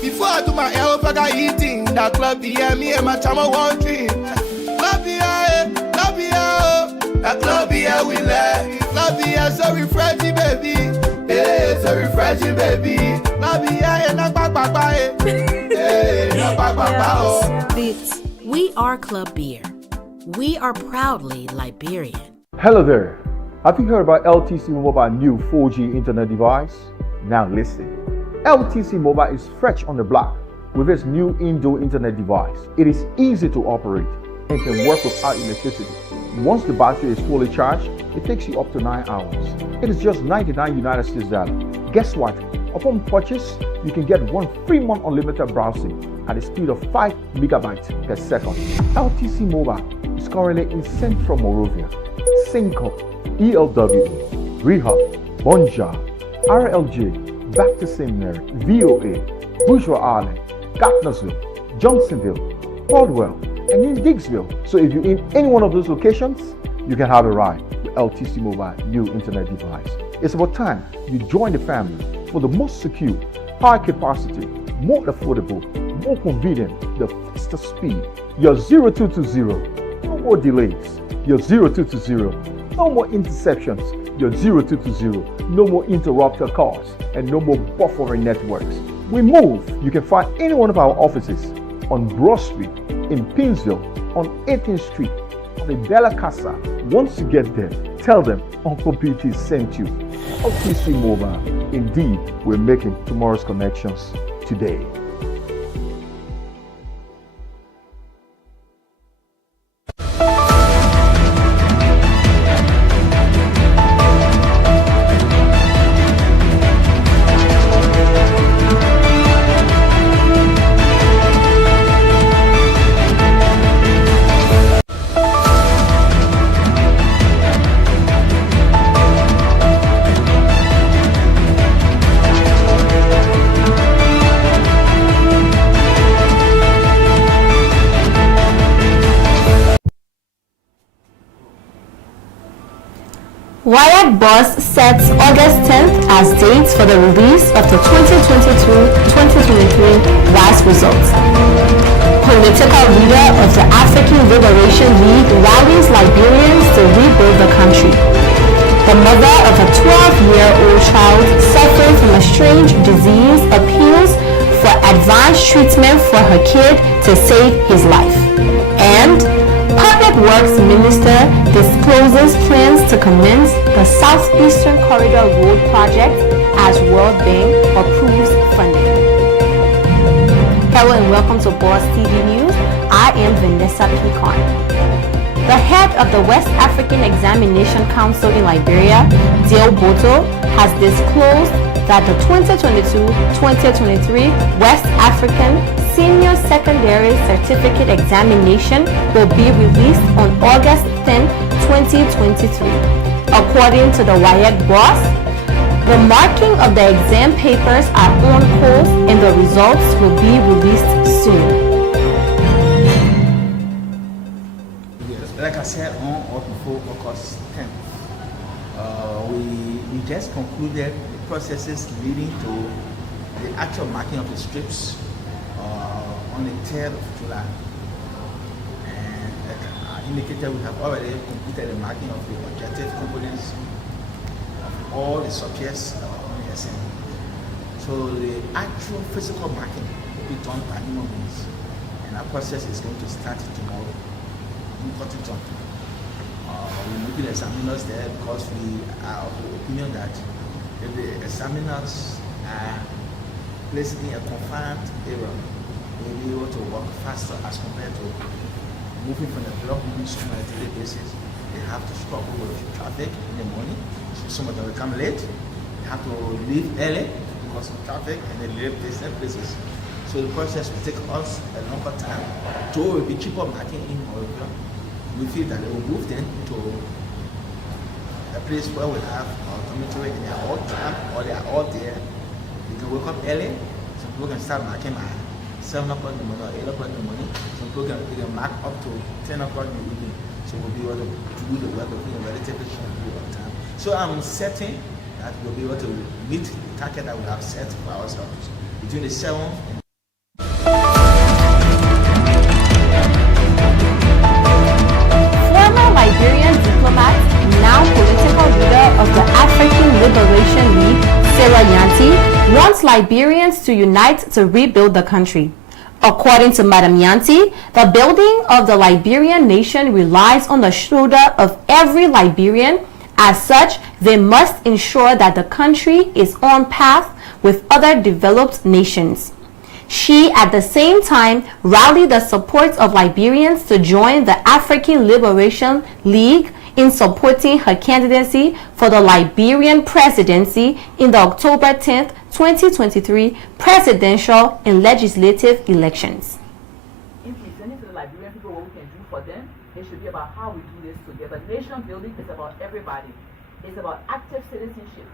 Before I do my elf, I got eating. That club here, me and my chama one dream. That club here we let. Club here so refreshing, baby. Hey, so refreshing, baby. Club here, knock back, hey, knock back, Beats. We are Club Beer. We are proudly Liberian. Hello there. Have you heard about LTC Mobile new 4G internet device? Now listen. LTC Mobile is fresh on the block with its new indoor internet device. It is easy to operate and can work without electricity. Once the battery is fully charged, it takes you up to 9 hours. It is just $99 United States dollars. Guess what? Upon purchase, you can get 1 free month unlimited browsing at a speed of 5 megabytes per second. LTC Mobile is currently in Central Monrovia, Cinco, ELW, Rehab, Bonja, RLJ, Back to St. Mary, VOA, Bourgeois Island, Gardnersville, Johnsonville, Caldwell, and in Diggsville. So if you're in any one of those locations, you can have a ride with LTC Mobile new internet device. It's about time you join the family for the most secure, high capacity, more affordable, more convenient, the fastest speed. Your 0220, no more delays. Your 0220, no more interceptions. Your 0220, no more interrupted calls and no more buffering networks. We move. You can find any one of our offices on Broad Street, in Pinsville, on 18th Street, on the Bella Casa. Once you get there, tell them Uncle BT sent you. LTC Mobile. Indeed, we're making tomorrow's connections today. WAEC Boss sets August 10th as dates for the release of the 2022-2023 WAEC results. Political leader of the African Liberation League rallies Liberians to rebuild the country. The mother of a 12-year-old child suffering from a strange disease appeals for advanced treatment for her kid to save his life. And Public Works Minister discloses plans to commence the Southeastern Corridor Road project as World Bank approves funding. Hello and welcome to Boss TV News. I am Vanessa Picon. The head of the West African Examination Council in Liberia, Dale Gbotoe, has disclosed that the 2022-2023 West African Senior Secondary Certificate Examination will be released on August 10, 2023. According to the WAEC boss, the marking of the exam papers are on course and the results will be released soon. Yes, like I said, on or before August 10th, we just concluded the processes leading to the actual marking of the strips on the 3rd of July. And like I indicated, we have already completed the marking of the objective components of all the subjects on the assembly. So the actual physical marking will be done by human beings, and that process is going to start tomorrow in Cotton. We're making examiners there because we are of the opinion that if the examiners are placed in a confined area, we'll be able to work faster as compared to moving from the block rooms on a daily basis. They have to struggle with traffic in the morning. So some of them will come late. They have to leave early because of traffic and they live different places. So the process will take us a longer time. So it will be cheaper marking in Monrovia. We feel that they will move them to a place where we have our dormitory and they are all trapped or they are all there. You can wake up early. Some people can start marking by 7 o'clock in the morning or 8 o'clock in the morning. Some people can mark up to 10 o'clock in the evening. So we'll be able to do the work within a relatively short period of time. So I'm certain that we'll be able to meet the target that we have set for ourselves between the 7th and Former Liberian diplomat, now political leader of the African Liberation League, Sarah Yanti, wants Liberians to unite to rebuild the country. According to Madam Yanti, the building of the Liberian nation relies on the shoulder of every Liberian. As such, they must ensure that the country is on path with other developed nations. She, at the same time, rallied the support of Liberians to join the African Liberation League in supporting her candidacy for the Liberian presidency in the October 10, 2023 presidential and legislative elections. If it's anything the Liberian people, what we can do for them, it should be about how we do this together. Nation building is about everybody. It's about active citizenship.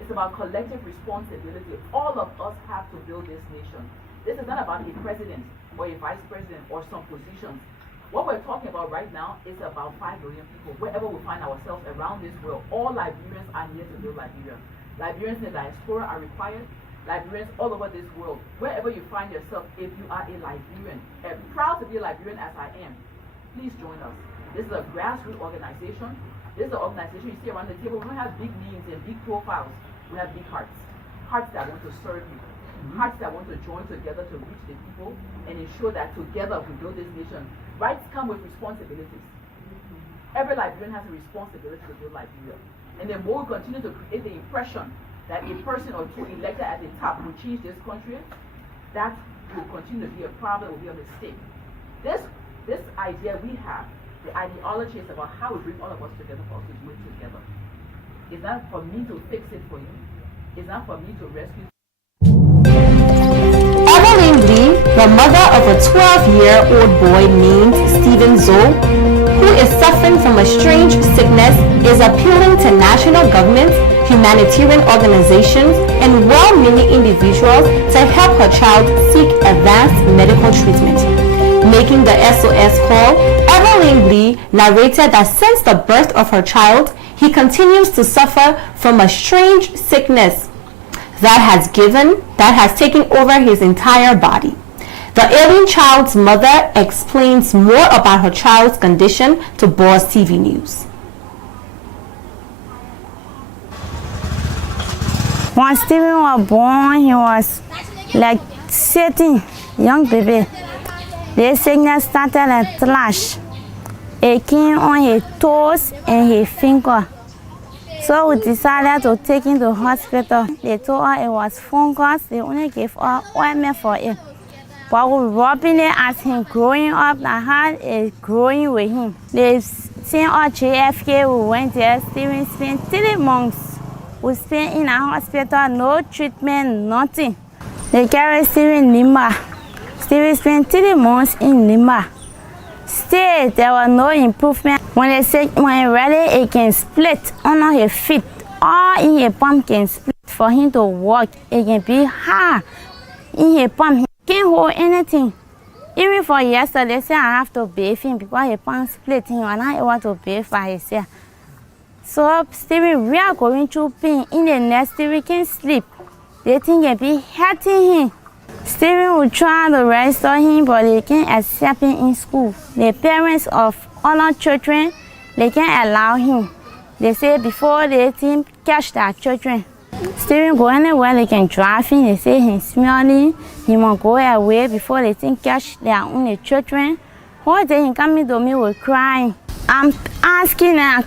It's about collective responsibility. All of us have to build this nation. This is not about a president or a vice president or some positions. What we're talking about right now is about 5 billion people. Wherever we find ourselves around this world, all Liberians are here to build Liberia. Liberians in the diaspora are required. Liberians all over this world. Wherever you find yourself, if you are a Liberian, and proud to be a Liberian as I am, please join us. This is a grassroots organization. This is an organization you see around the table. We don't have big names and big profiles. We have big hearts. Hearts that want to serve you. Hearts that want to join together to reach the people and ensure that together we build this nation. Rights come with responsibilities. Every Liberian has a responsibility to build Liberia. And the more we continue to create the impression that a person or two elected at the top will change this country, that will continue to be a problem, will be a mistake. This idea we have, the ideology is about how we bring all of us together for us to do it together. It's not for me to fix it for you. It's not for me to rescue. Evelyn Lee, the mother of a 12-year-old boy named Stephen Zoe, who is suffering from a strange sickness, is appealing to national governments, humanitarian organizations, and well-meaning individuals to help her child seek advanced medical treatment. Making the SOS call, Evelyn Lee narrated that since the birth of her child, he continues to suffer from a strange sickness that has taken over his entire body. The ailing child's mother explains more about her child's condition to Boss TV News. When Stephen was born, he was like sitting, young baby. The sickness started at flash. It came on his toes and his finger. So we decided to take him to the hospital. They told us it was fungus. They only gave us ointment for it. But we rubbing it as him growing up, the heart is growing with him. They sent us JFK, we went there. Stephen spent 3 months. We spent in a hospital, no treatment, nothing. They carried Stephen Lima. Stephen spent 3 months in Lima. Still, there was no improvement. When they said when he ready, it can split under his feet. All in his palm can split for him to walk. It can be hard in his palm. He can't hold anything. Even for yesterday, they said I have to bathe him because his palm split. He was not able to bathe by himself. So, Stephen, we are going through pain. In the next day, we can sleep. They think it be hurting him. Stephen will try to restore him, but they can't accept him in school. The parents of other children, they can't allow him. They say before they team catch their children. Stephen go anywhere they can drive him. They say he's smelling. He must go away before they think catch their only children. One day he coming to me with crying. I'm asking them,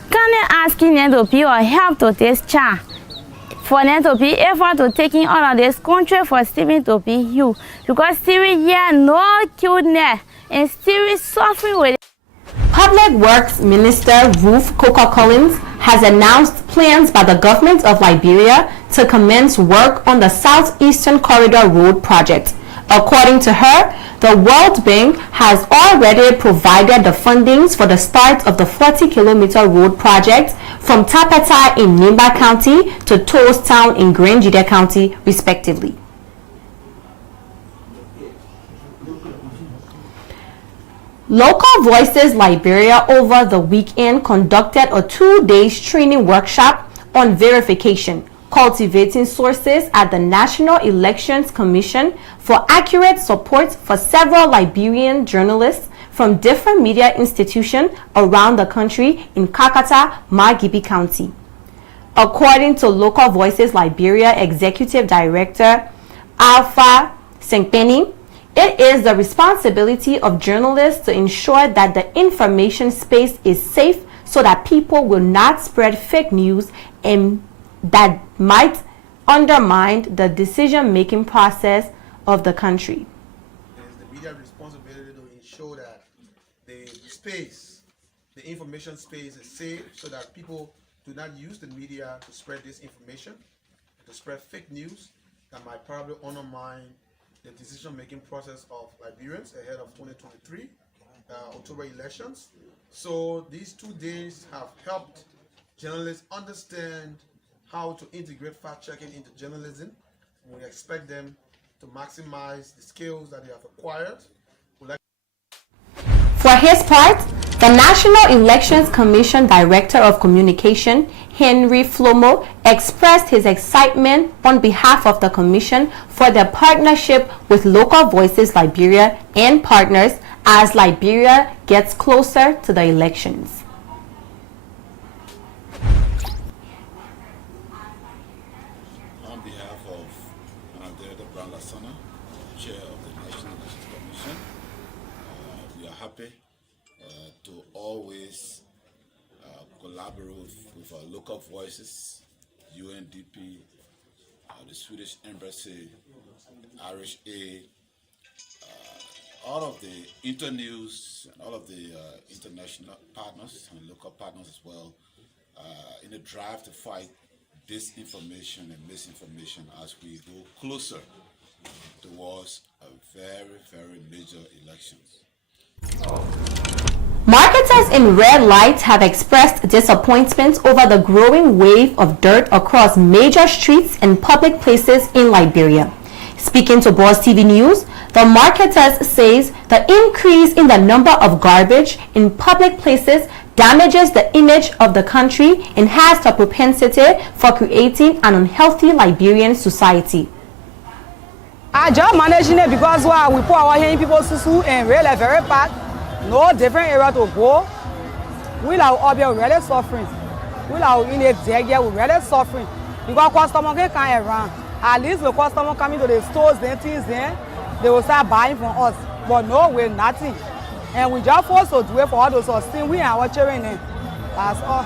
asking them to be a help to this child. For them to be able to take in all of this country for Stephen to be healed. Because Stephen here no cuteness and Stephen suffering with it. Public Works Minister Ruth Coker-Collins has announced plans by the government of Liberia to commence work on the Southeastern Corridor Road project. According to her, the World Bank has already provided the fundings for the start of the 40-kilometer road project from Tapeta in Nimba County to Toastown in Grangida County, respectively. Local Voices Liberia over the weekend conducted a 2-day training workshop on verification, cultivating sources at the National Elections Commission for accurate support for several Liberian journalists from different media institutions around the country in Kakata, Margibi County. According to Local Voices Liberia Executive Director Alpha Sengpeni, it is the responsibility of journalists to ensure that the information space is safe so that people will not spread fake news and that might undermine the decision-making process of the country. It is the media responsibility to ensure that the space, the information space is safe so that people do not use the media to spread this information, to spread fake news that might probably undermine the decision-making process of Liberians ahead of 2023 October elections. So these 2 days have helped journalists understand how to integrate fact-checking into journalism. We expect them to maximize the skills that they have acquired. For his part, the National Elections Commission Director of Communication, Henry Flomo, expressed his excitement on behalf of the Commission for their partnership with Local Voices Liberia and partners as Liberia gets closer to the elections. On behalf of Dale Gbotoe, Chair of the National Elections Commission, we are happy to always collaborate with our local voices, UNDP, the Swedish Embassy, Irish Aid, all of the internews and all of the international partners and local partners as well, in a drive to fight disinformation and misinformation as we go closer towards a very, very major elections. Marketers in red light have expressed disappointment over the growing wave of dirt across major streets and public places in Liberia. Speaking to Boss TV News, the marketers says the increase in the number of garbage in public places damages the image of the country and has the propensity for creating an unhealthy Liberian society. I just managing it because we put our hand in people's susu and really very bad. No different area to go. We are all really suffering. We are in a dead year, we really suffering. Because customers can't come around. At least the customer coming to the stores and things there, they will start buying from us. But no, we're nothing. And we just forced to do it for all those things we and our children. That's all.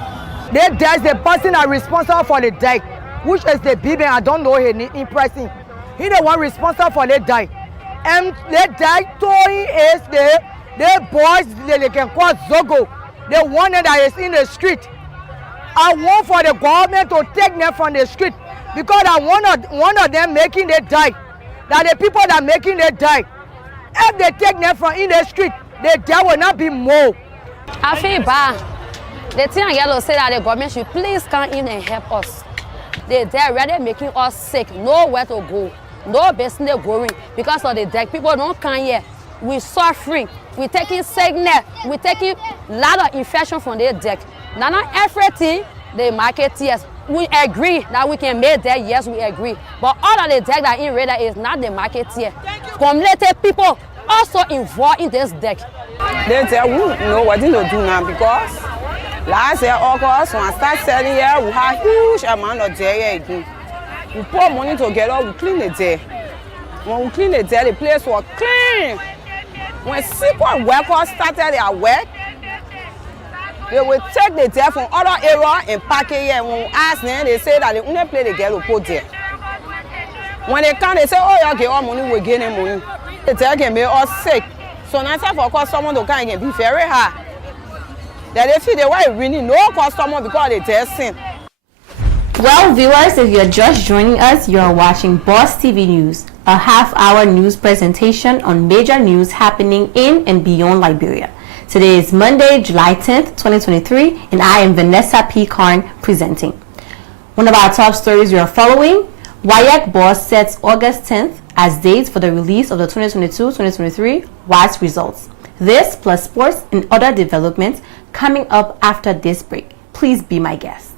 There's the person that is responsible for the dike, which is the baby. I don't know his name, impressing. He the one responsible for the dike. And the dike toy is the boys they can call Zogo, the one that is in the street. I want for the government to take them from the street because I want one of them making the dike. That the people that are making the dike, if they take them from in the street, there will not be more. I feel bad. The thing I get to say that the government should please come in and help us. They're already making us sick, nowhere to go, no business going because of the deck. People don't come here. We're suffering. We're taking sickness. We're taking a lot of infection from the deck. Now, not everything they market, yes. We agree that we can make that, yes, we agree. But all of the deck that in radar is not the market here. Community people also involved in this deck. They tell we know what to do now because last year, August, when I start selling here, we have huge amount of deck again. We put money together, we clean the deck. When we clean the deck, the place was clean. When simple workers started their work, they will take the debt from other areas and pack it here. When we ask them, they say that they only play the girl to put there. When they come, they say, oh, you get all money, we get them money. The debt can make us sick. So now, for customer to come can be very hard. That they feel they were really no customer because they debt sin. Well, viewers, if you're just joining us, you're watching Boss TV News, a half-hour news presentation on major news happening in and beyond Liberia. Today is Monday, July 10th, 2023, and I am Vanessa P. Karn presenting. One of our top stories we are following, WAEC boss sets August 10th as date for the release of the 2022-2023 WAEC results. This plus sports and other developments coming up after this break. Please be my guest.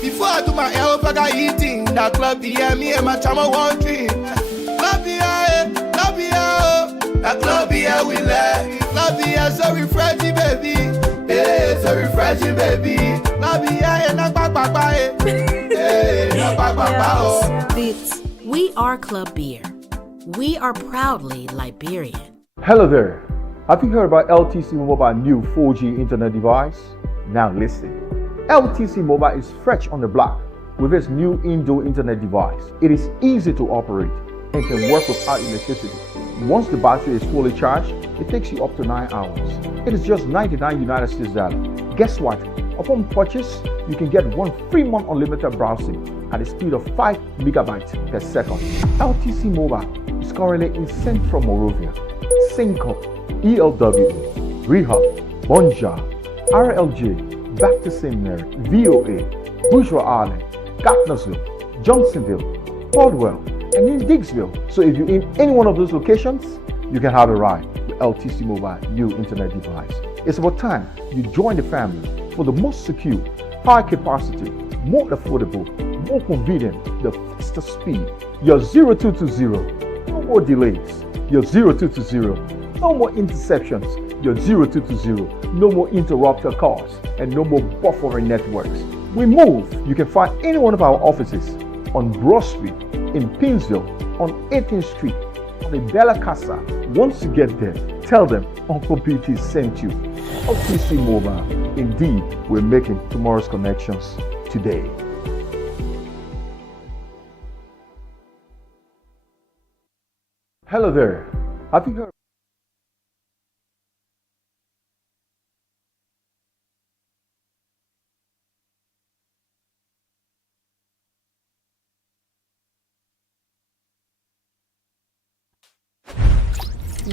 Before I do my help, I got eating. That club here, me and my chama one drink. That club here we let. Club here so refreshing, baby. Hey, so refreshing, baby. Club here and I back. Hey, back. We are Club Beer. We are proudly Liberian. Hello there. Have you heard about LTC Mobile new 4G internet device? Now listen. LTC Mobile is fresh on the block with its new indoor internet device. It is easy to operate and can work without electricity. Once the battery is fully charged, it takes you up to 9 hours. It is just $99 United States dollar. Guess what? Upon purchase, you can get 1 free month unlimited browsing at a speed of 5 megabytes per second. LTC Mobile is currently in Central Monrovia, Cinco, ELW, Rehab, Bonja, RLJ, Baptist Seminary, VOA, Bourgeois Island, Gardnersville, Johnsonville, Caldwell, and in Diggsville. So if you're in any one of those locations, you can have a ride with LTC Mobile new internet device. It's about time you join the family for the most secure, high capacity, more affordable, more convenient, the fastest speed. Your 0220, no more delays. Your 0220, no more interceptions. Your 0220, no more interrupter calls and no more buffering networks. We move. You can find any one of our offices on Broad Street, in Pinsville, on 18th Street, on the Bella Casa. Once you get there, tell them Uncle PT sent you. LTC Mobile. Indeed, we're making tomorrow's connections today. Hello there. Have you heard?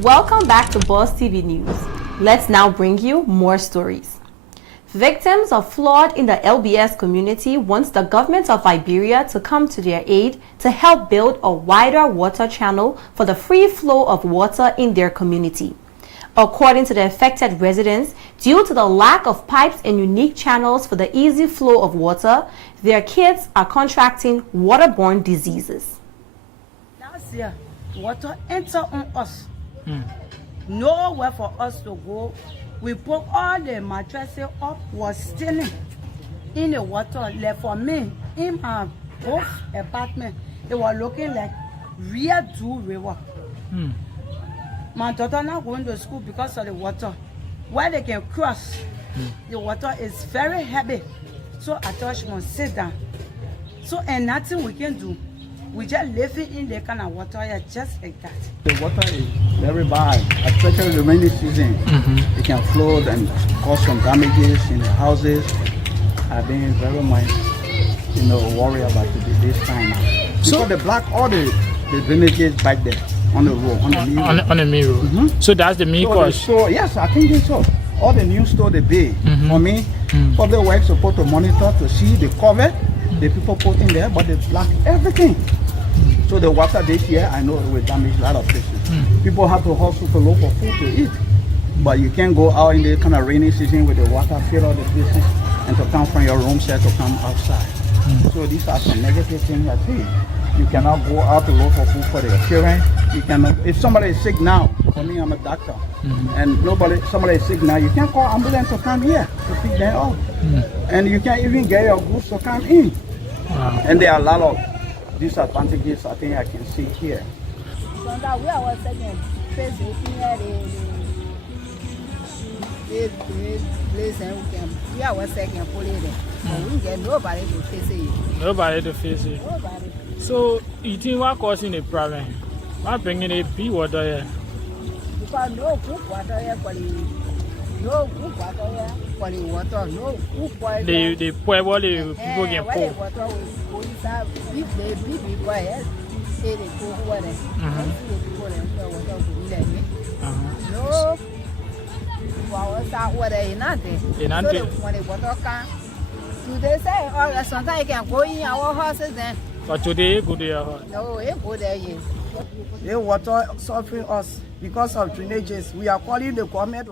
Welcome back to Boss TV News. Let's now bring you more stories. Victims of flood in the LBS community want the government of Liberia to come to their aid to help build a wider water channel for the free flow of water in their community. According to the affected residents, due to the lack of pipes and unique channels for the easy flow of water, their kids are contracting waterborne diseases. Last year, water entered on us. Nowhere for us to go. We put all the mattresses up, was stealing in the water. Like for me, in my both apartment, it was looking like real do river. My daughter not going to school because of the water. Where they can cross, the water is very heavy. So I thought she must sit down. So and nothing we can do. We just living in the kind of water here just like that. The water is very bad, especially the rainy season. It can flood and cause some damages in the houses. I've been very much, worried about this time now. Because they block all the drainages back there on the road, on the main road. On the main road. So that's the main cause. So yes, I think it's so. All the new store they build, for me, public works supposed to monitor to see the cover, the people put in there, but they block everything. So the water this year, I know it will damage a lot of places. People have to hustle to look for food to eat. But you can't go out in the kind of rainy season with the water fill all the places and to come from your room set to come outside. So these are some negative things I see. You cannot go out to look for food for the children. You cannot, if somebody is sick now, for me I'm a doctor, and somebody is sick now, you can't call ambulance to come here to pick them up. And you can't even get your goods to come in. And there are a lot of disadvantages I think I can see here. So now we are second facing here the place and we are second police there. We get nobody to face it. Nobody to face it. Nobody. So you think what causing the problem? What bringing a big water here? Because no good water here for no good water here for the water. No good water. The poor people can pour. Water will inside. If they people here, say they go water. No. Water is not there. So when the water comes, do they say, oh, sometimes you can go in our houses then? But today, go there. No, it go there yet. The water suffering us because of drainages. We are calling the government.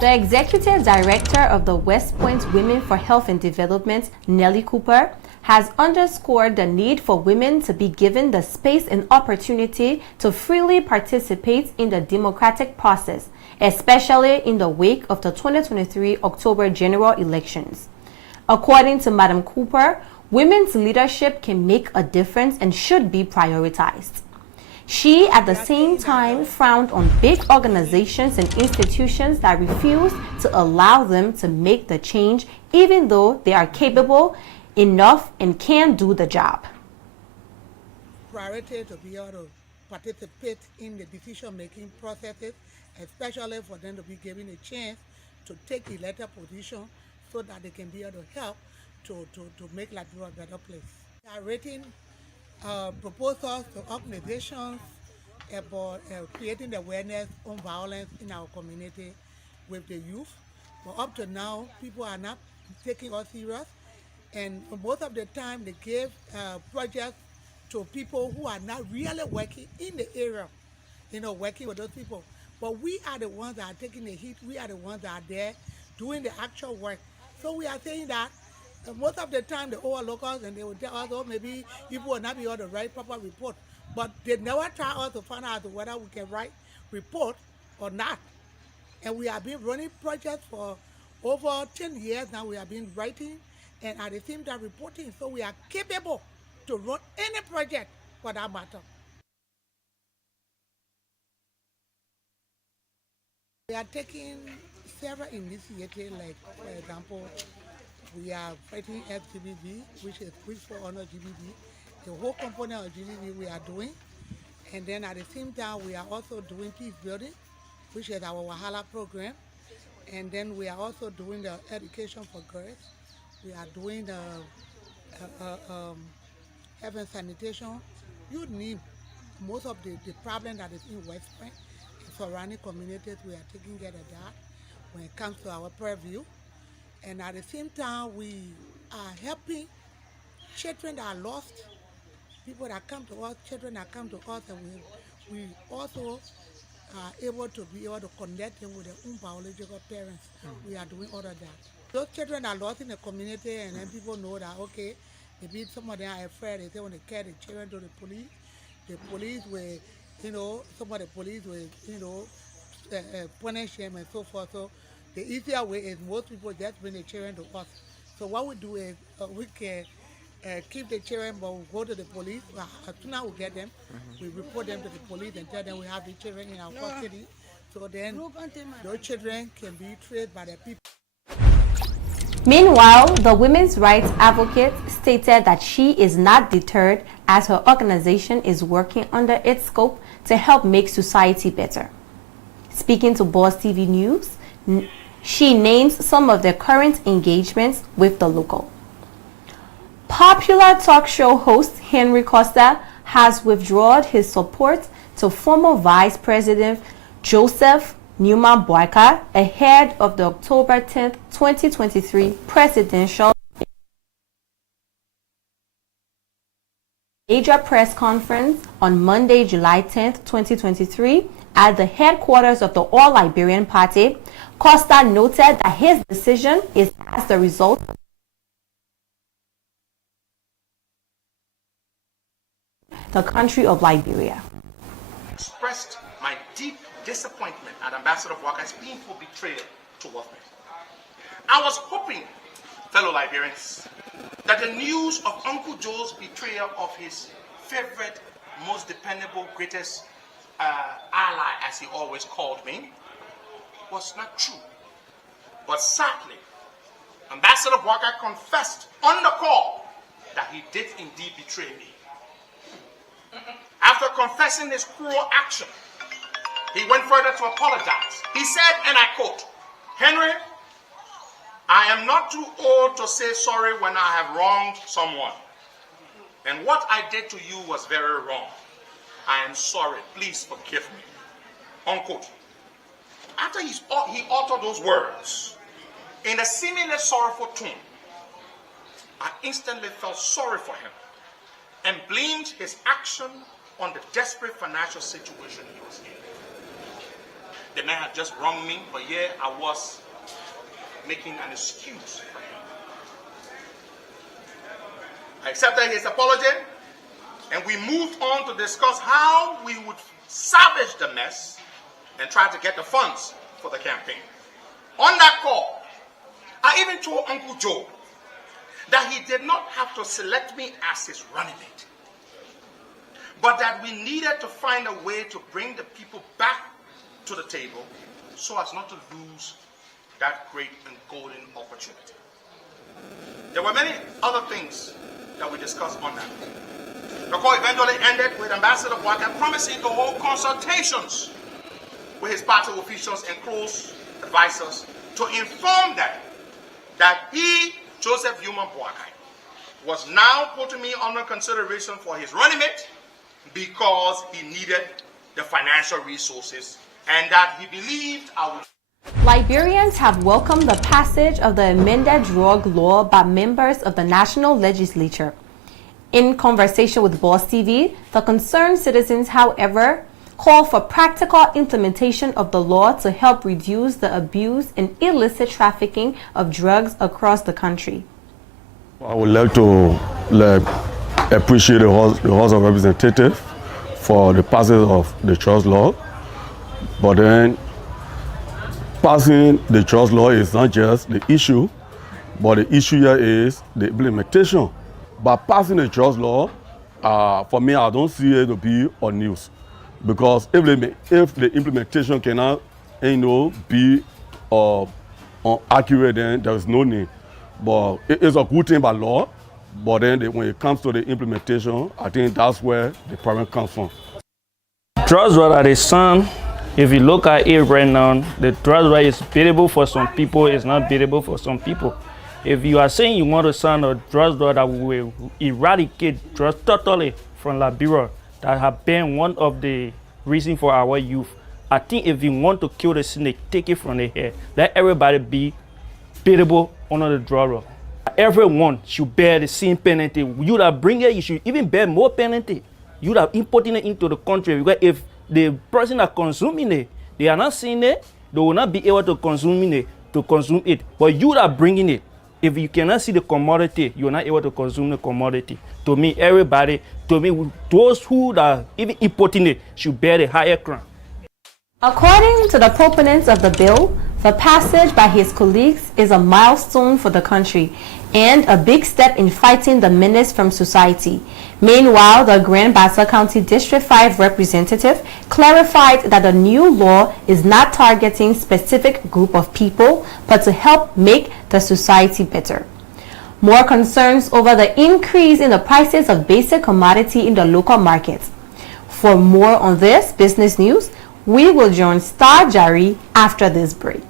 The Executive Director of the West Point Women for Health and Development, Nellie Cooper, has underscored the need for women to be given the space and opportunity to freely participate in the democratic process, especially in the wake of the 2023 October general elections. According to Madam Cooper, women's leadership can make a difference and should be prioritized. She, at the same time, frowned on big organizations and institutions that refuse to allow them to make the change, even though they are capable enough and can do the job. Priority to be able to participate in the decision-making processes, especially for them to be given a chance to take elected position so that they can be able to help to make Liberia a better place. We are rating proposals to organizations about creating awareness on violence in our community with the youth. But up to now, people are not taking us serious. And most of the time, they give projects to people who are not really working in the area, working with those people. But we are the ones that are taking the heat. We are the ones that are there doing the actual work. So we are saying that most of the time, they overlook us and they will tell us, oh, maybe people will not be able to write proper report. But they never try us to find out whether we can write report or not. And we have been running projects for over 10 years now. We have been writing and at the same time reporting. So we are capable to run any project for that matter. We are taking several initiatives, like, for example, we are fighting FGBB, which is Push for Honor GBB. The whole component of GBB we are doing. And then at the same time, we are also doing peace building, which is our Wahala program. And then we are also doing the education for girls. We are doing the health and sanitation. You name most of the problem that is in West Point and surrounding communities, we are taking care of that when it comes to our purview. And at the same time, we are helping children that are lost, people that come to us, children that come to us, and we also are able to connect them with their own biological parents. We are doing all of that. Those children are lost in the community, and then people know that, okay, maybe some of them are afraid. They say when they carry the children to the police will, some of the police will, punish them and so forth. So the easier way is most people just bring the children to us. So what we do is we can keep the children, but we go to the police. As soon as we get them, we report them to the police and tell them we have the children in our custody. So then those children can be traced by the people. Meanwhile, the women's rights advocate stated that she is not deterred as her organization is working under its scope to help make society better. Speaking to Boss TV News, she names some of their current engagements with the local. Popular talk show host Henry Costa has withdrawn his support to former Vice President Joseph Newman Boyka ahead of the October 10, 2023 presidential major press conference on Monday, July 10, 2023 at the headquarters of the All Liberian Party. Costa noted that his decision is as the result of the country of Liberia. Expressed my deep disappointment at Ambassador Boyka's painful betrayal towards me. I was hoping, fellow Liberians, that the news of Uncle Joe's betrayal of his favorite, most dependable, greatest ally, as he always called me, was not true. But sadly, Ambassador Boyka confessed on the call that he did indeed betray me. After confessing his cruel action, he went further to apologize. He said, and I quote, "Henry, I am not too old to say sorry when I have wronged someone. And what I did to you was very wrong. I am sorry. Please forgive me." Unquote. After he uttered those words in a seemingly sorrowful tone, I instantly felt sorry for him and blamed his action on the desperate financial situation he was in. The man had just wronged me, but yeah, I was making an excuse for him. I accepted his apology, and we moved on to discuss how we would salvage the mess and try to get the funds for the campaign. On that call, I even told Uncle Joe that he did not have to select me as his running mate, but that we needed to find a way to bring the people back to the table so as not to lose that great and golden opportunity. There were many other things that we discussed on that. The call eventually ended with Ambassador Boyka promising to hold consultations with his party officials and close advisors to inform them that he, Joseph Newman Boyka, was now putting me under consideration for his running mate because he needed the financial resources and that he believed I would. Liberians have welcomed the passage of the amended drug law by members of the National Legislature. In conversation with Boss TV, the concerned citizens, however, call for practical implementation of the law to help reduce the abuse and illicit trafficking of drugs across the country. I would like to appreciate the House of Representatives for the passage of the trust law, but then passing the trust law is not just the issue, but the issue here is the implementation. By passing the trust law, for me, I don't see it to be on news, because if the implementation cannot, be accurate, then there is no need. But it's a good thing by law, but then when it comes to the implementation, I think that's where the problem comes from. Trust law is son. If you look at it right now, the trust law is biddable for some people, it's not biddable for some people. If you are saying you want to sign a trust law that will eradicate trust totally from Liberia, that have been one of the reasons for our youth, I think if you want to kill the snake, take it from the head. Let everybody be biddable under the drug law. Everyone should bear the same penalty. You that bring it, you should even bear more penalty. You that importing it into the country, because if the person that consuming it, they are not seeing it, they will not be able to consume it. But you that bringing it, if you cannot see the commodity, you are not able to consume the commodity. To me, those who are even importing it should bear the higher crime. According to the proponents of the bill, the passage by his colleagues is a milestone for the country and a big step in fighting the menace from society. Meanwhile, the Grand Bassa County District 5 representative clarified that the new law is not targeting specific group of people, but to help make the society better. More concerns over the increase in the prices of basic commodity in the local market. For more on this business news, we will join Star Jari after this break.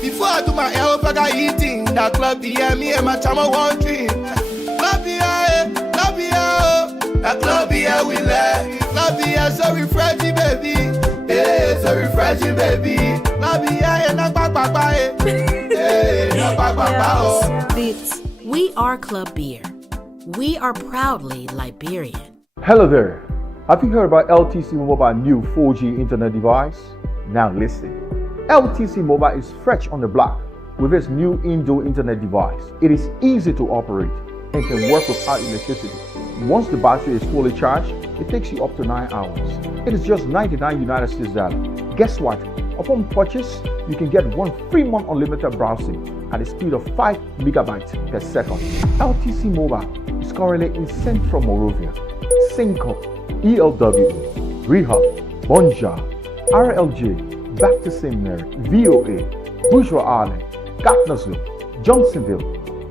Before I do my help, I got eating. That club here, me and my chama one dream. That club here we let. Club here so refreshing, baby. Hey, so refreshing, baby. Club here and I We are Club Beer. We are proudly Liberian. Hello there. Have you heard about LTC Mobile new 4G internet device? Now listen. LTC Mobile is fresh on the block with its new indoor internet device. It is easy to operate and can work without electricity. Once the battery is fully charged, it takes you up to 9 hours. It is just $99 United States dollar. Guess what? Upon purchase, you can get 1 free month unlimited browsing at a speed of 5 megabytes per second. LTC Mobile is currently in Central Monrovia, Cinco, ELW, Rehab, Bonja, RLJ, Back to St. Mary, VOA, Bourgeois Island, Gardnersville, Johnsonville,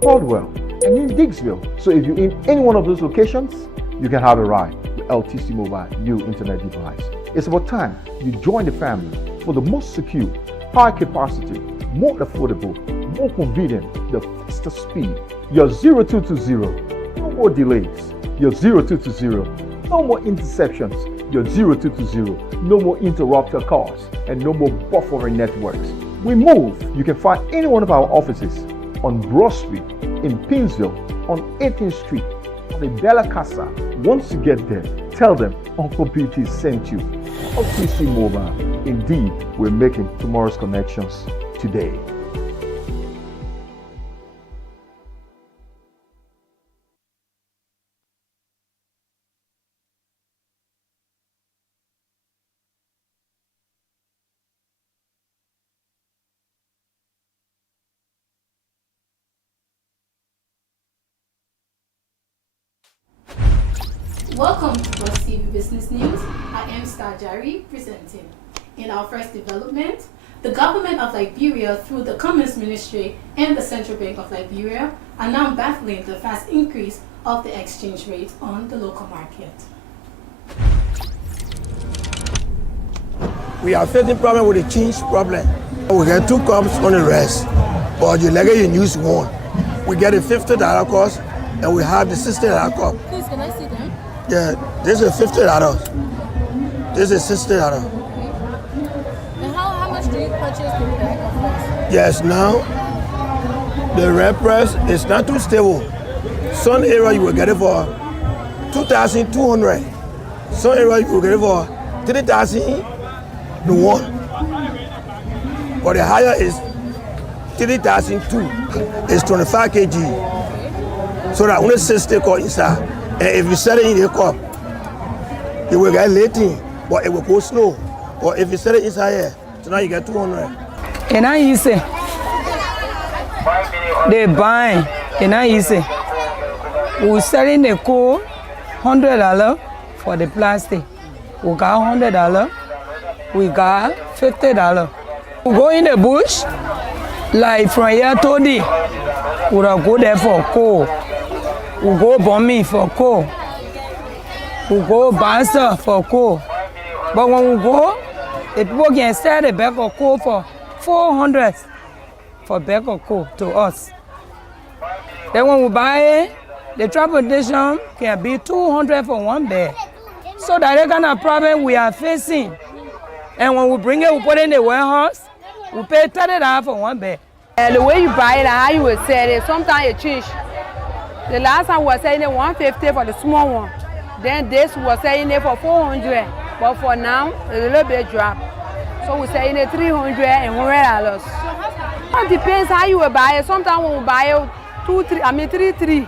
Caldwell, and in Diggsville. So if you're in any one of those locations, you can have a ride with LTC Mobile new internet device. It's about time you join the family for the most secure, high capacity, more affordable, more convenient, the fastest speed. Your 0220, no more delays. Your 0220, no more interceptions. Your 0220, no more interrupted calls and no more buffering networks. We move. You can find any one of our offices on Broad Street, in Pinsville, on 18th Street, on the Bella Casa. Once you get there, tell them Uncle PT sent you. LTC Mobile. Indeed, we're making tomorrow's connections today. Welcome to Plus TV Business News. I am Star Jari presenting. In our first development, the government of Liberia through the Commerce Ministry and the Central Bank of Liberia are now battling the fast increase of the exchange rate on the local market. We are facing problem with the change problem. We get 2 cups on the rest, but you like you use 1. We get a $50 cost and we have the $60 cup. Please, can I see them? Yeah, this is $50. This is $60. And how much do you purchase the bag of rice? Yes, now the red press is not too stable. Some area you will get it for 2,200. Some area you will get it for 3,001. But the higher is 3,002. It's 25 kg. So that only 60 cup inside. And if you set it in a cup, it will get lating, but it will go slow. Or if you set it inside here, so now you get 200. And I easy. They buy, and I easy. We selling the coal, $100 for the plastic. We got $100. We got $50. We go in the bush, like from here to there. We'll go there for coal. We go bombing for coal. We go Banster for coal. But when we go, the people can sell the bag of coal for $400 for bag of coal to us. Then when we buy it, the transportation can be $200 for one bag. So that's the kind of problem we are facing. And when we bring it, we put it in the warehouse, we pay $30 for one bag. The way you buy it and how you will sell it, sometimes it change. The last time we were selling it $150 for the small one. Then this we were selling it for $400. But for now, a little bit drop. So we're selling it $300 and $100. It depends how you will buy it. Sometimes when we buy it 3,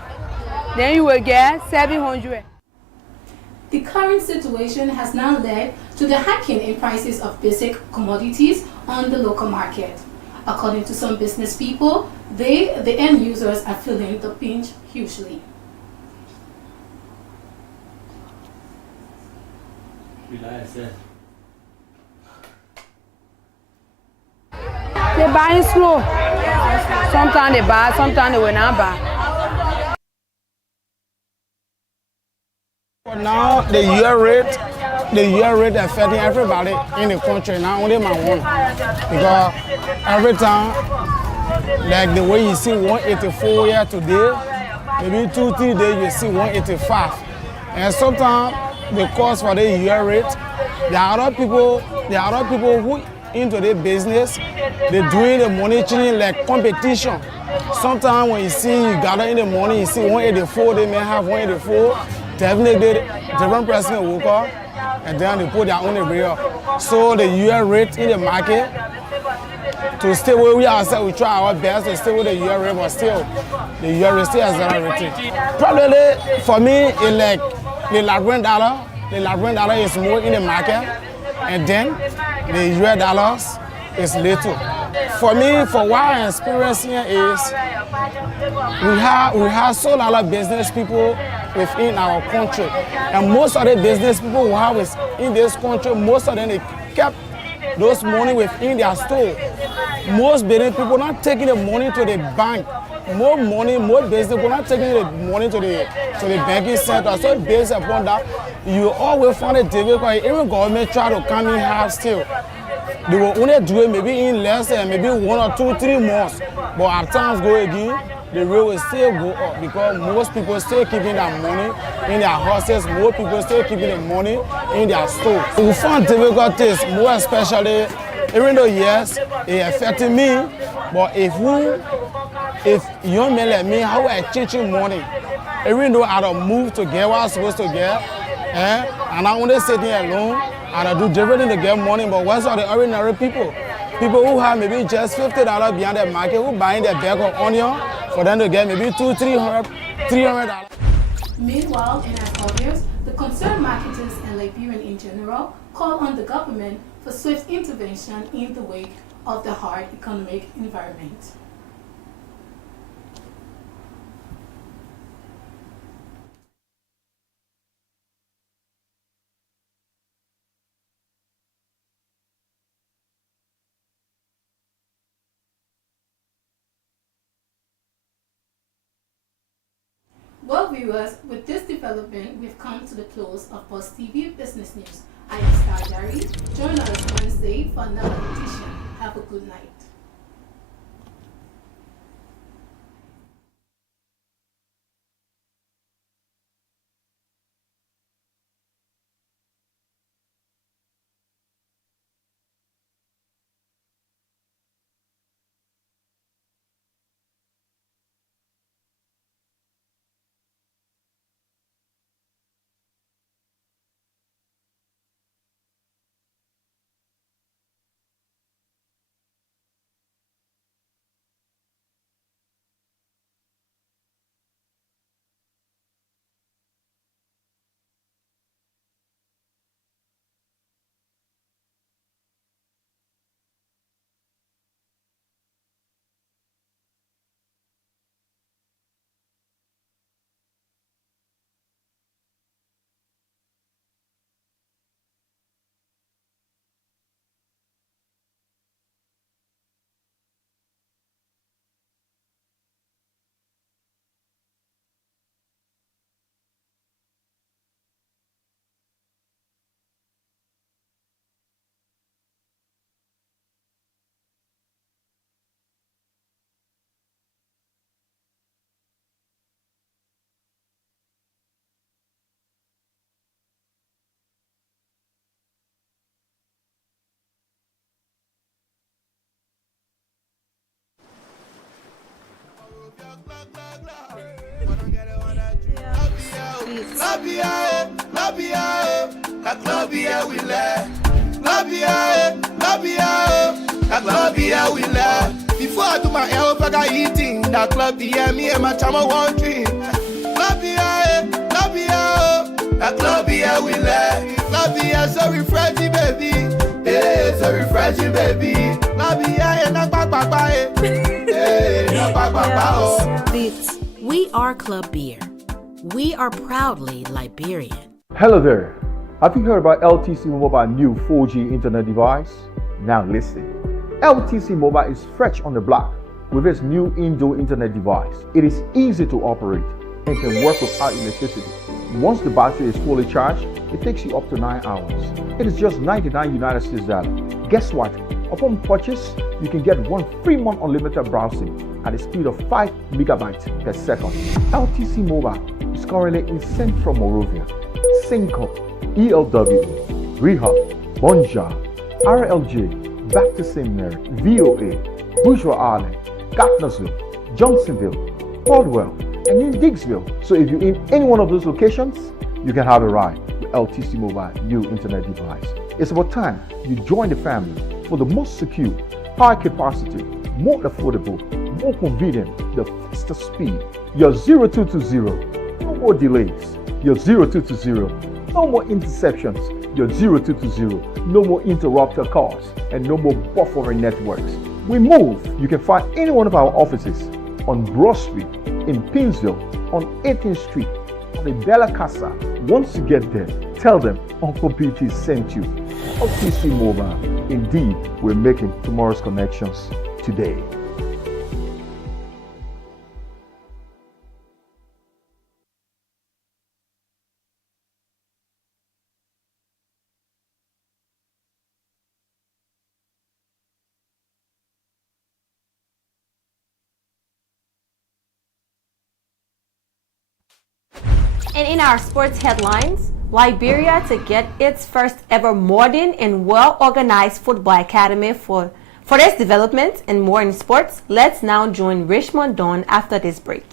then you will get $700. The current situation has now led to the hiking in prices of basic commodities on the local market. According to some business people, the end users, are feeling the pinch hugely. They buy slow. Sometimes they buy, sometimes they will not buy. Now the year rate affecting everybody in the country, not only my one. Because every time, like the way you see 184 here today, maybe 2-3 days you see 185. And sometimes the cost for the year rate, there are other people who into the business, they're doing the money changing like competition. Sometimes when you see you gather in the morning, you see 184, they may have 184. Definitely different person will walk up and then they put their own area. So the year rate in the market, to stay where we are, we try our best to stay with the year rate, but still, the year rate still has accelerated. Probably for me, it's like the $11. The $11 is more in the market, and then the US dollars is little. For me, for what I'm experiencing is we have so lot of business people within our country, and most of the business people who have in this country, most of them they kept those money within their store. Most business people not taking the money to the bank. More business people not taking the money to the banking center. So based upon that, you always find it difficult. Even government try to come in half still. They will only do it maybe in less than maybe 1 or 2, 3 months. But as times go again, the rate will still go up because most people still keeping their money in their houses. More people still keeping the money in their stores. We find difficulties, more especially, even though yes, it affected me, but if young men like me, how I changing money, even though I don't move to get what I'm supposed to get, and I only sitting alone, and I do different to get money, but what's are the ordinary people? People who have maybe just $50 behind the market, who buying their bag of onion for them to get maybe $200, $300. Meanwhile, in Monrovia, the concerned marketers and Liberians in general call on the government for swift intervention in the wake of the hard economic environment. Well, viewers, with this development, we've come to the close of Buzz TV Business News. I am Star Jari. Join us Wednesday for another edition. Have a good night. La clubia we let. La clubia we let. Before I do my help, I got eating. That clubia, me and my chama one drink. La clubia we let. Clubia so refreshing, baby. Hey, so refreshing, baby. Clubia and a Beats. We are Club Beer. We are proudly Liberian. Hello there. Have you heard about LTC Mobile new 4G internet device? Now listen. LTC Mobile is fresh on the block with its new indoor internet device. It is easy to operate and can work without electricity. Once the battery is fully charged, it takes you up to 9 hours. It is just 99 United States dollars. Guess what? Upon purchase, you can get 1 free month unlimited browsing at a speed of 5 megabytes per second. LTC Mobile is currently in Central Monrovia, Cinco, ELW, Rehab, Bonja, RLJ, Back to St. Mary, VOA, Bourgeois Island, Gardnersville, Johnsonville, Caldwell, and in Diggsville. So if you're in any one of those locations, you can have a ride with LTC Mobile new internet device. It's about time you join the family for the most secure, high capacity, more affordable, more convenient, the fastest speed. Your 0220, no more delays. Your 0220, no more interceptions. Your 0220, no more interrupter calls and no more buffering networks. We move. You can find any one of our offices on Broad Street, in Pinsville, on 18th Street, on the Bella Casa. Once you get there, tell them Uncle PT sent you. LTC Mobile. Indeed, we're making tomorrow's connections today. And in our sports headlines, Liberia to get its first ever modern and well-organized football academy for its development and more in sports. Let's now join Richmond Dawn after this break.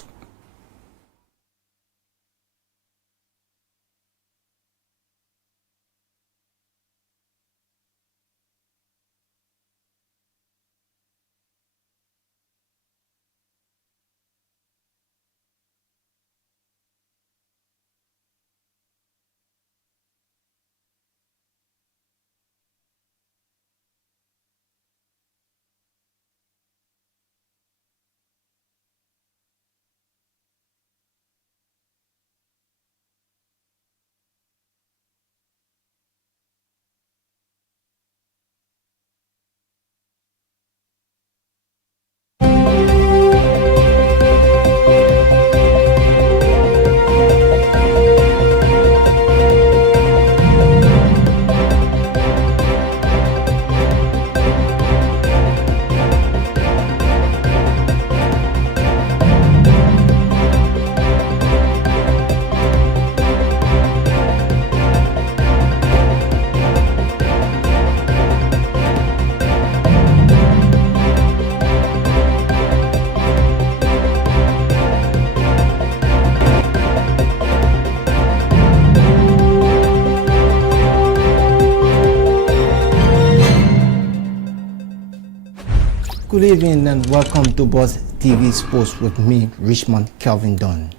Good evening and welcome to Boss TV Sports with me, Richmond Kelvin Dunn.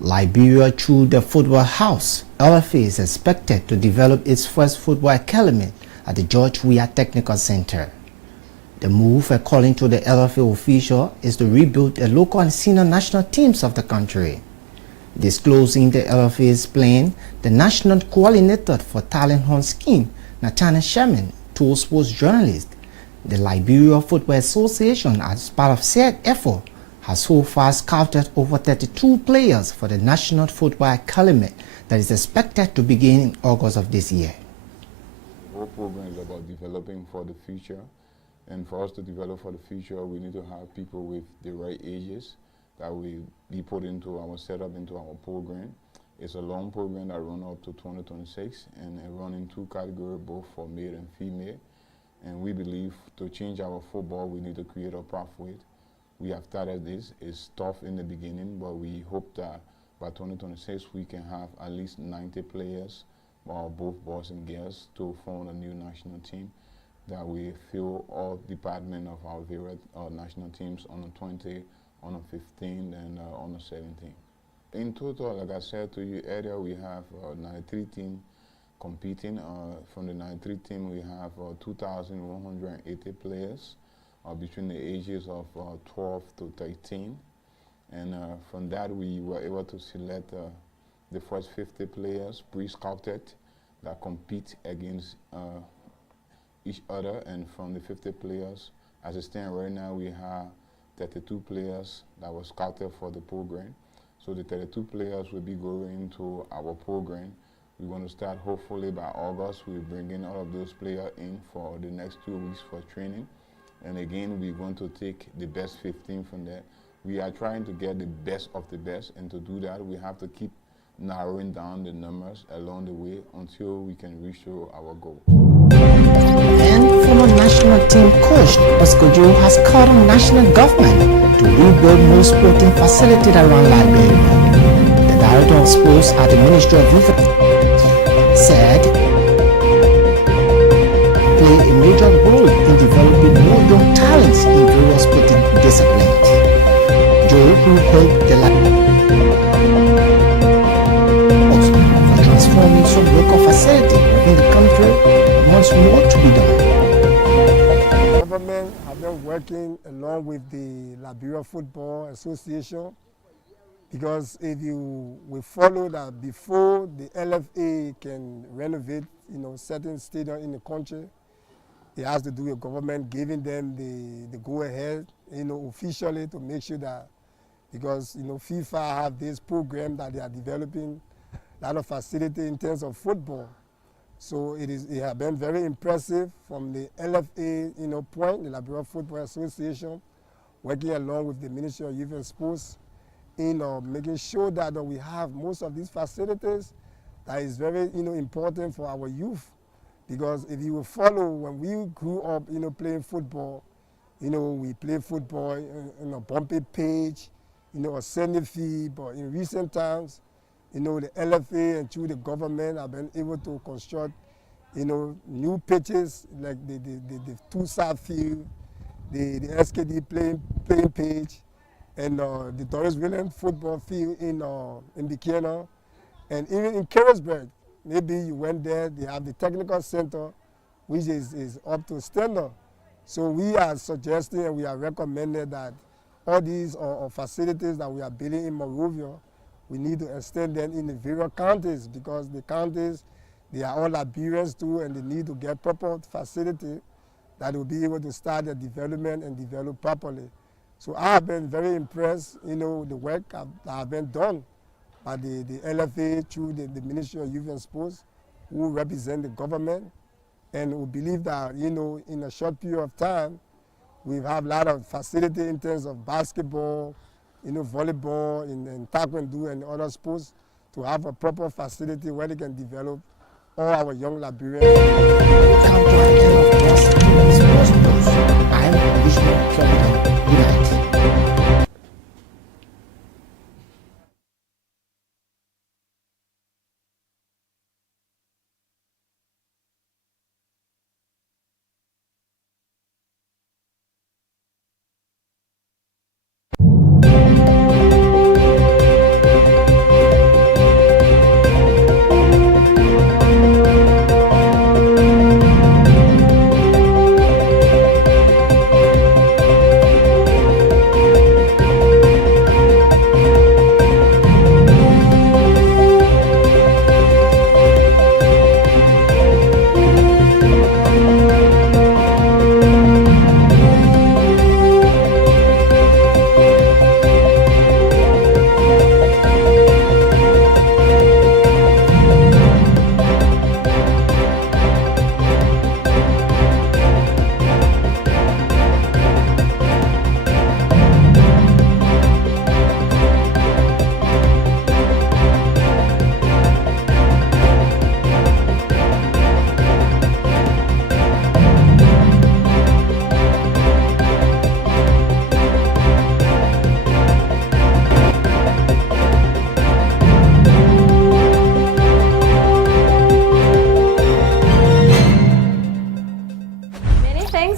Liberia, through the Football House, LFA is expected to develop its first football academy at the George Weah Technical Center. The move, according to the LFA official, is to rebuild the local and senior national teams of the country. Disclosing the LFA's plan, the National Coordinator for Talent Hunt Scheme, Nathaniel Sherman, told sports journalists the Liberia Football Association, as part of said effort, has so far scouted over 32 players for the National Football Academy that is expected to begin in August of this year. The whole program is about developing for the future, and for us to develop for the future, we need to have people with the right ages that will be put into our setup, into our program. It's a long program that runs up to 2026, and it runs in 2 categories, both for male and female. And we believe to change our football, we need to create a pathway we have started this. It's tough in the beginning, but we hope that by 2026 we can have at least 90 players, both boys and girls, to form a new national team that we fill all department of our various national teams on the 20, on the 15, and on the 17. In total, like I said to you earlier, we have 93 teams competing. From the 93 team, we have 2,180 players between the ages of 12 to 13. And from that, we were able to select the first 50 players, pre-scouted, that compete against each other. And from the 50 players, as it stands right now, we have 32 players that were scouted for the program. So the 32 players will be going into our program. We're going to start hopefully by August. We're bringing all of those players in for the next 2 weeks for training. And again, we're going to take the best 15 from there. We are trying to get the best of the best, and to do that, we have to keep narrowing down the numbers along the way until we can reach our goal. And former national team coach Gbotoe has called on national government to rebuild more sporting facilities around Liberia. The director of sports at the Ministry of Youth said play a major role in developing more young talents in various sporting disciplines. Joe, who held the for transforming some local facility within the country, wants more to be done. Government have been working along with the Liberia Football Association, because if we follow that before the LFA can renovate, certain stadium in the country, it has to do with government giving them the go-ahead, officially, to make sure that, because FIFA have this program that they are developing a lot of facility in terms of football. So it has been very impressive from the LFA, point, the Liberia Football Association, working along with the Ministry of Youth and Sports, making sure that we have most of these facilities. That is very, important for our youth, because if you will follow, when we grew up, playing football, we play football in a bumpy pitch, a sandy field, but in recent times, the LFA and through the government have been able to construct, new pitches like the two-side field, the SKD playing pitch, and the Doris Williams football field in Bikina, and even in Carisburg. Maybe you went there, they have the technical center, which is up to standard. So we are suggesting and we are recommending that all these facilities that we are building in Monrovia, we need to extend them in the various counties, because the counties, they are all Liberians too, and they need to get proper facility that will be able to start the development and develop properly. So I have been very impressed, the work that have been done by the LFA through the Ministry of Youth and Sports, who represent the government, and we believe that, in a short period of time, we have a lot of facility in terms of basketball, volleyball, and taekwondo and other sports, to have a proper facility where they can develop all our young Liberians. I'm Richmond Kelvin. Good night.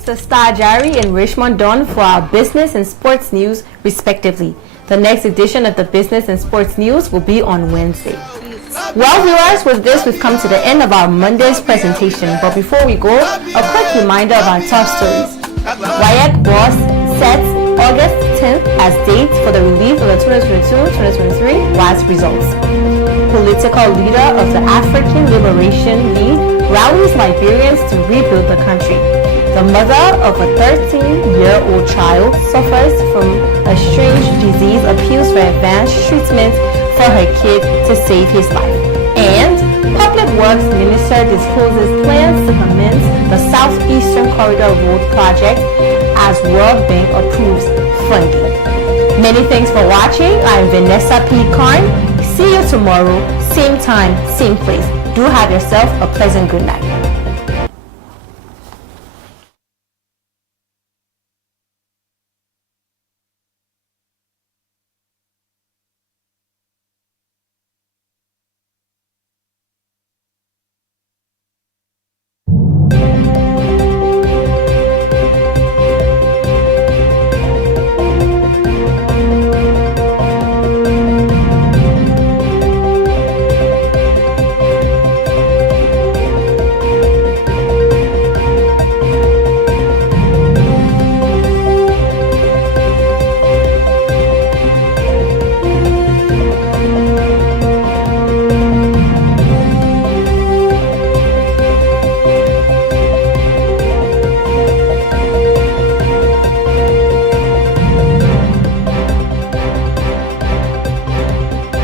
Mr. Stajari and Richmond Dunn for our business and sports news, respectively. The next edition of the business and sports news will be on Wednesday. Well, viewers, with this, we've come to the end of our Monday's presentation. But before we go, a quick reminder of our top stories. WAEC boss sets August 10th as date for the release of the 2022-2023 WAEC results. Political leader of the African Liberation League rallies Liberians to rebuild the country. The mother of a 13-year-old child suffers from a strange disease, appeals for advanced treatment for her kid to save his life. And Public Works Minister discloses plans to commence the Southeastern Corridor Road project as World Bank approves funding. Many thanks for watching. I'm Vanessa P. Karn. See you tomorrow, same time, same place. Do have yourself a pleasant good night.